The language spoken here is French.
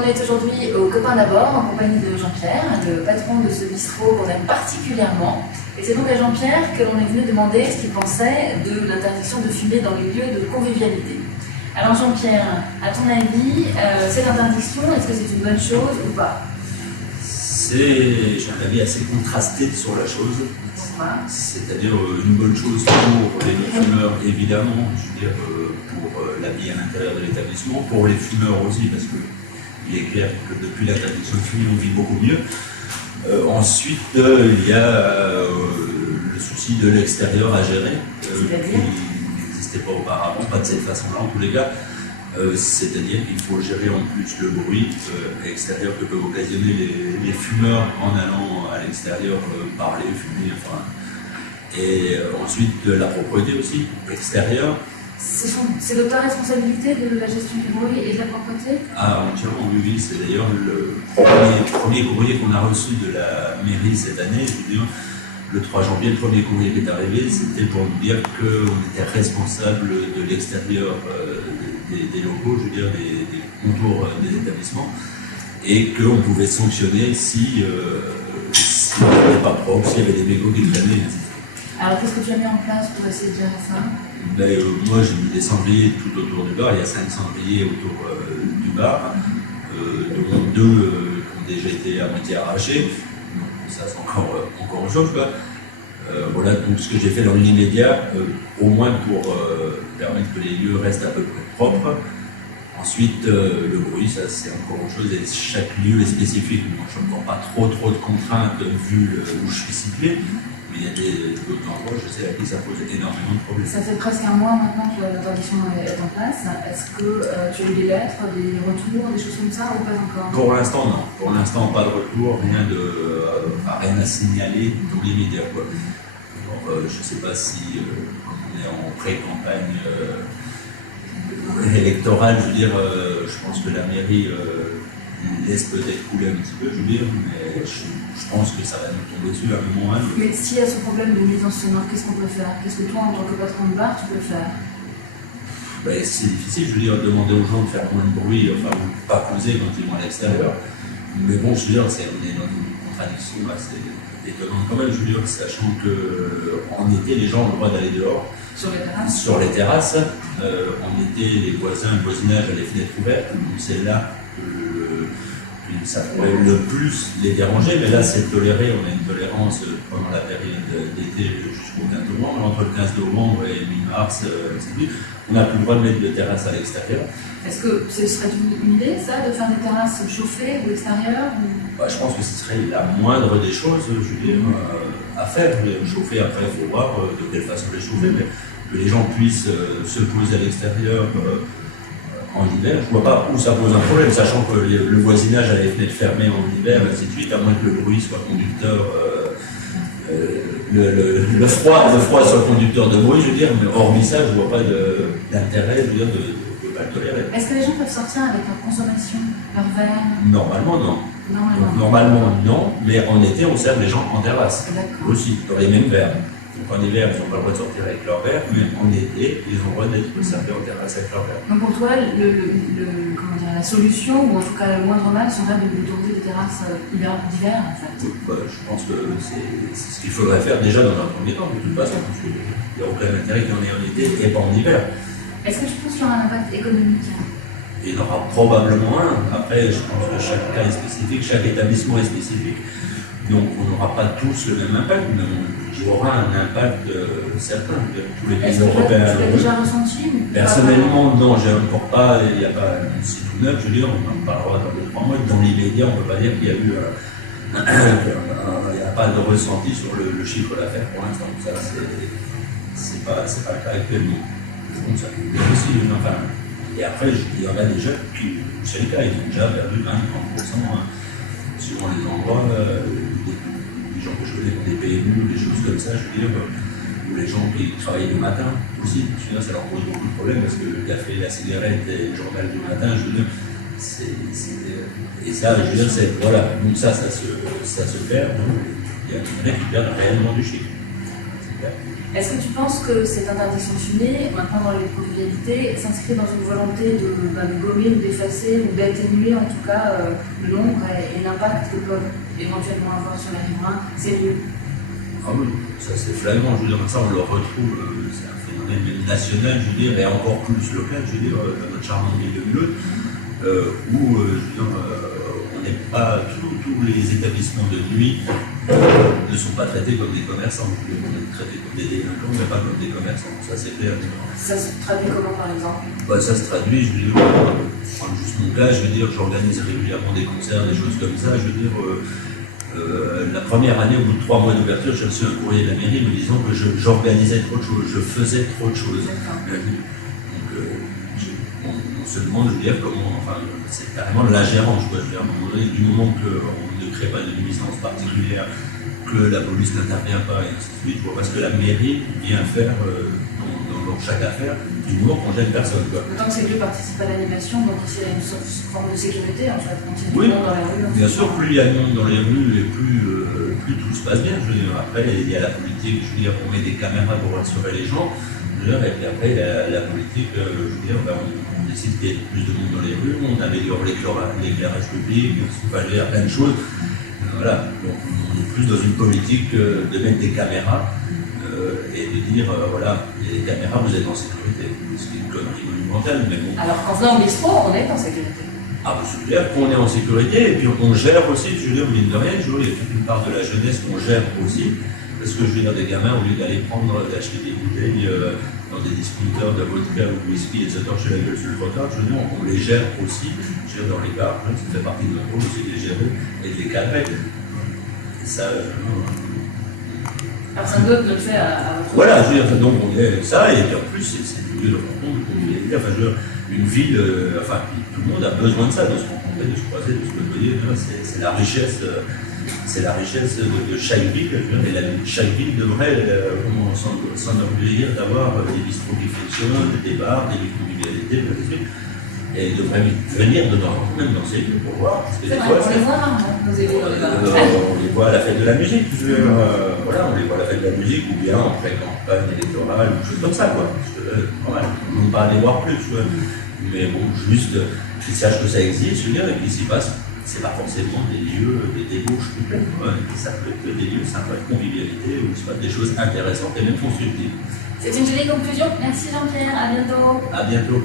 on est aujourd'hui au Copain d'abord, en compagnie de Jean-Pierre, le patron de ce bistrot qu'on aime particulièrement. Et c'est donc à Jean-Pierre que l'on est venu demander ce qu'il pensait de l'interdiction de fumer dans les lieux de convivialité. Alors Jean-Pierre, à ton avis, cette interdiction, est-ce que c'est une bonne chose ou pas? J'ai un avis assez contrasté sur la chose. C'est-à-dire une bonne chose pour les non-fumeurs, évidemment, je veux dire, pour la vie à l'intérieur de l'établissement, pour les fumeurs aussi, parce qu'il est clair que depuis l'interdiction de fumer, on vit beaucoup mieux. Ensuite, il y a le souci de l'extérieur à gérer, qui n'existait pas auparavant, pas de cette façon-là en tous les cas. C'est-à-dire qu'il faut gérer en plus le bruit extérieur que peuvent occasionner les fumeurs en allant à l'extérieur parler, fumer, enfin. Et ensuite la propreté aussi, extérieure. C'est de ta responsabilité de la gestion du bruit et de la propreté? Ah, entièrement, oui, c'est d'ailleurs le premier courrier qu'on a reçu de la mairie cette année. Je veux dire, le 3 janvier, le premier courrier qui est arrivé, c'était pour nous dire qu'on était responsable de l'extérieur des locaux, je veux dire, des contours des établissements, et qu'on pouvait sanctionner si on n'était pas propre, s'il y avait des mégots qui traînaient. Alors qu'est-ce que tu as mis en place pour essayer de gérer ça? Moi j'ai mis des cendriers tout autour du bar, il y a 5 cendriers autour du bar, dont 2 qui ont déjà été à moitié arrachés, donc ça c'est encore autre chose, quoi. Voilà donc ce que j'ai fait dans l'immédiat, au moins pour permettre que les lieux restent à peu près propres. Ensuite, le bruit, ça c'est encore autre chose, et chaque lieu est spécifique. Moi je n'ai encore pas trop de contraintes vu où je suis situé, mais il y a d'autres endroits, je sais à qui ça pose énormément de problèmes. Ça fait presque un mois maintenant que l'interdiction est en place. Est-ce que tu as eu des lettres, des retours, des choses comme ça ou pas encore? Pour l'instant, non. Pour l'instant, pas de retour, rien à signaler dans l'immédiat. Je ne sais pas si, comme on est en pré-campagne électorale, je veux dire, je pense que la mairie laisse peut-être couler un petit peu, je veux dire, mais je pense que ça va nous tomber dessus à un moment ou à un autre. Mais s'il y a ce problème de nuisance sonore, qu'est-ce qu'on peut faire? Qu'est-ce que toi, en tant que patron de bar, tu peux faire? C'est difficile, je veux dire, demander aux gens de faire moins de bruit, enfin, pas causer quand ils vont à l'extérieur. Mais bon, je veux dire, on est dans une contradiction assez étonnante quand même, je veux dire, sachant qu'en été, les gens ont le droit d'aller dehors. Sur les terrasses? Sur les terrasses. En été, les voisins, le voisinage a les fenêtres ouvertes, donc c'est là que ça pourrait le plus les déranger, mais là c'est toléré, on a une tolérance pendant la période d'été jusqu'au 15 novembre, entre le 15 novembre et mi-mars, on n'a plus le droit de mettre de terrasse à l'extérieur. Est-ce que ce serait une idée, ça, de faire des terrasses chauffées ou extérieures ou... Je pense que ce serait la moindre des choses, je veux dire, à faire. Chauffer, après, il faut voir de quelle façon les chauffer, mais que les gens puissent se poser à l'extérieur en hiver. Je ne vois pas où ça pose un problème, sachant que le voisinage a les fenêtres fermées en hiver, ainsi de suite, à moins que le bruit soit conducteur. Le froid soit conducteur de bruit, je veux dire, mais hormis ça, je ne vois pas d'intérêt, je veux dire, de ne pas le tolérer. Est-ce que les gens peuvent sortir avec leur consommation, leur verre? Normalement, non. Normalement, non, mais en été, on sert les gens en terrasse. Aussi, dans les mêmes verres. Donc en hiver, ils n'ont pas le droit de sortir avec leur verre, mais en été, ils ont le droit d'être servis en terrasse avec leur verre. Donc pour toi, la solution, ou en tout cas le moindre mal, serait d'autoriser des terrasses d'hiver, en fait? Je pense que c'est ce qu'il faudrait faire déjà dans un premier temps, de toute façon, parce qu'il n'y a aucun intérêt qu'il y en ait en été et pas en hiver. Est-ce que tu penses qu'il y aura un impact économique? Il y en aura probablement un. Après, je pense que chaque cas est spécifique, chaque établissement est spécifique. Donc on n'aura pas tous le même impact, mais il y aura un impact certain. Tous les pays européens. Tu l'as déjà ressenti? Personnellement, non, j'ai encore pas, il n'y a pas un site ou neuf, je veux dire, on en parlera dans 2-3 mois. Dans l'immédiat, on ne peut pas dire qu'il y a eu il n'y a pas de ressenti sur le chiffre d'affaires pour l'instant. Ça, c'est pas le cas actuellement. Donc ça peut être aussi, enfin. Et après, il y en a déjà qui, c'est le cas, ils ont déjà perdu 20-30%, suivant les endroits, les gens que je connais, des PMU, des choses comme ça, je veux dire, ou les gens qui travaillent le matin aussi, ça leur pose beaucoup de problèmes parce que le café, la cigarette et le journal du matin, je veux dire, et ça, je veux dire, voilà, donc ça se perd, donc il y en a qui perdent réellement du chiffre. C'est clair. Est-ce que tu penses que cette interdiction de fumer, maintenant dans les convivialités, s'inscrit dans une volonté de gommer ou d'effacer ou d'atténuer en tout cas le nombre et l'impact que peuvent éventuellement avoir sur les riverains ces lieux? Ah oui, ça c'est flagrant, je veux dire, ça on le retrouve, c'est un phénomène national, je veux dire, et encore plus local, je veux dire, dans notre charmante ville de Mulhouse, où, je veux dire, on n'est pas, tous les établissements de nuit ne sont pas traités comme des commerçants, on est traités comme des délinquants, mais pas comme des commerçants, ça c'est clair. Ça se traduit comment par exemple? Ça se traduit, je veux dire, prendre juste mon cas, je veux dire, j'organise régulièrement des concerts, des choses comme ça, je veux dire, la première année, au bout de 3 mois d'ouverture, j'ai reçu un courrier de la mairie me disant que j'organisais trop de choses, je faisais trop de choses. Donc, on se demande, je veux dire, comment, enfin, c'est carrément de l'ingérence, quoi. Je veux dire, à un moment donné, du moment qu'on ne crée pas de nuisance particulière, que la police n'intervient pas, et ainsi de suite, parce que la mairie vient faire dans chaque affaire, du moment qu'on gêne personne, quoi. Tant que ces lieux participent à l'animation, donc il y a une forme de sécurité, en fait, quand il y a oui, du monde dans les rues. Bien sûr, plus il y a de monde dans les rues, et plus tout se passe bien. Je veux dire, après, il y a la politique, je veux dire, on met des caméras pour rassurer les gens, je veux dire, et puis après, la politique, je veux dire, on décide qu'il y ait plus de monde dans les rues, on améliore l'éclairage public, enfin, il y a plein de choses. Voilà, donc on est plus dans une politique de mettre des caméras et de dire, voilà, il y a des caméras, vous êtes en sécurité. Ce qui est une connerie monumentale, mais bon. Alors qu'en venant au bistrot, on est en sécurité. Ah, bah, c'est clair qu'on est en sécurité, et puis on gère aussi, je veux dire, mine de rien, je veux dire, il y a toute une part de la jeunesse qu'on gère aussi, parce que je veux dire, des gamins, au lieu d'aller d'acheter des bouteilles dans des discounters de vodka ou de whisky et de se torcher la gueule sur le trottoir, je veux dire, on les gère aussi, je veux dire, dans les bars, ça fait partie de notre rôle aussi de les gérer et de les cadrer. Et ça, personne d'autre ne le fait à votre voilà, je veux dire, donc on est ça, et puis en plus, c'est un lieu de rencontre, enfin, je veux dire, une ville, enfin, tout le monde a besoin de ça, de se rencontrer, de se croiser, de se côtoyer, c'est la richesse. C'est la richesse de chaque ville, et chaque ville devrait s'enorgueillir d'avoir des bistrots qui fonctionnent, des bars, des lieux de convivialité, et devrait venir dedans, même dans ces lieux pour voir. Parce que des fois, on les voit rarement, nos élus. on les voit à la fête de la musique, voilà, on les voit à la fête de la musique, ou bien en pré-campagne électorale, ou choses comme ça, quoi. Parce que, voilà, on ne va pas les voir plus, mais bon, juste qu'ils sachent que ça existe, je veux dire, et puis s'y passe. C'est pas forcément des lieux, des débauches complètes. Ça peut être des lieux sympas de convivialité où il se passe des choses intéressantes et même constructives. C'est une jolie conclusion. Merci Jean-Pierre, à bientôt. À bientôt.